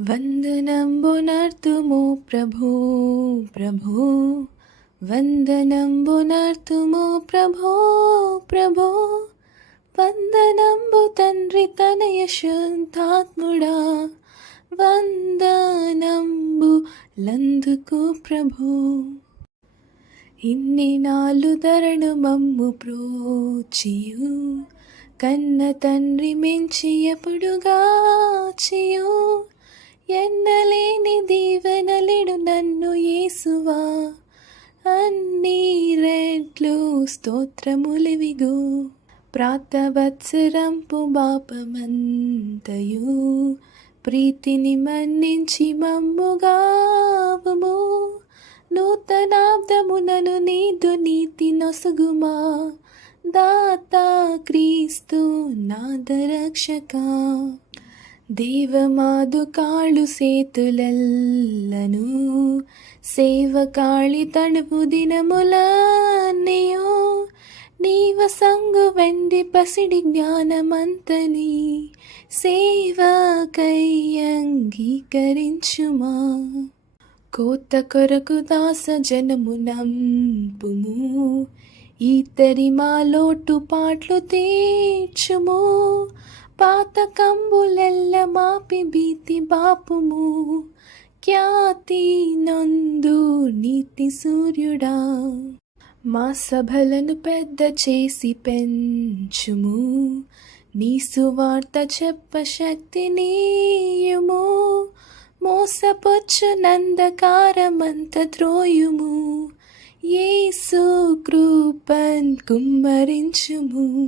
వందనంబునర్తుము ప్రభో ప్రభో, వందనంబునర్తుము ప్రభో ప్రభో, వందనంబు తండ్రి తనయ శుద్ధాత్ముడా, వందనంబు లందుకు ప్రభో. ఇన్ని నాలు ధరణు మమ్ము ప్రోచియు, కన్న తండ్రి మించి ఎప్పుడుగాచియు, ఎన్నలేని దీవెనలిడు నన్ను యేసువా, అన్ని రెట్లు స్తోత్రములివిగో. ప్రాతవత్సరంపు పాపమంతయు ప్రీతిని మన్నించి మమ్ముగావుము, నూతనాబ్దమునను నీదు నీతి నొసగుమా, దాతా క్రీస్తు నాదరక్షక. దేవమాదు కాళ్ళు సేతులెల్లను సేవకాళి తడుపు దినములన్నయో, నీవ సంగు వెండి పసిడి జ్ఞానమంతని సేవకై అంగీకరించుమా. కోత కొరకు దాస జనమునంపుము, ఈతరి మా లోటు పాట్లు తీర్చుము, పాత కంబులెల్ల మాపి భీతి బాపుము, ఖ్యాతి నందు నీతి సూర్యుడా. మా సభలను పెద్ద చేసి పెంచుము, నీ సువార్త చెప్ప శక్తి నీయుము, మోసపుచ్చు నందకారమంత త్రోయుము, యేసు కృపన్ కుమ్మరించుము.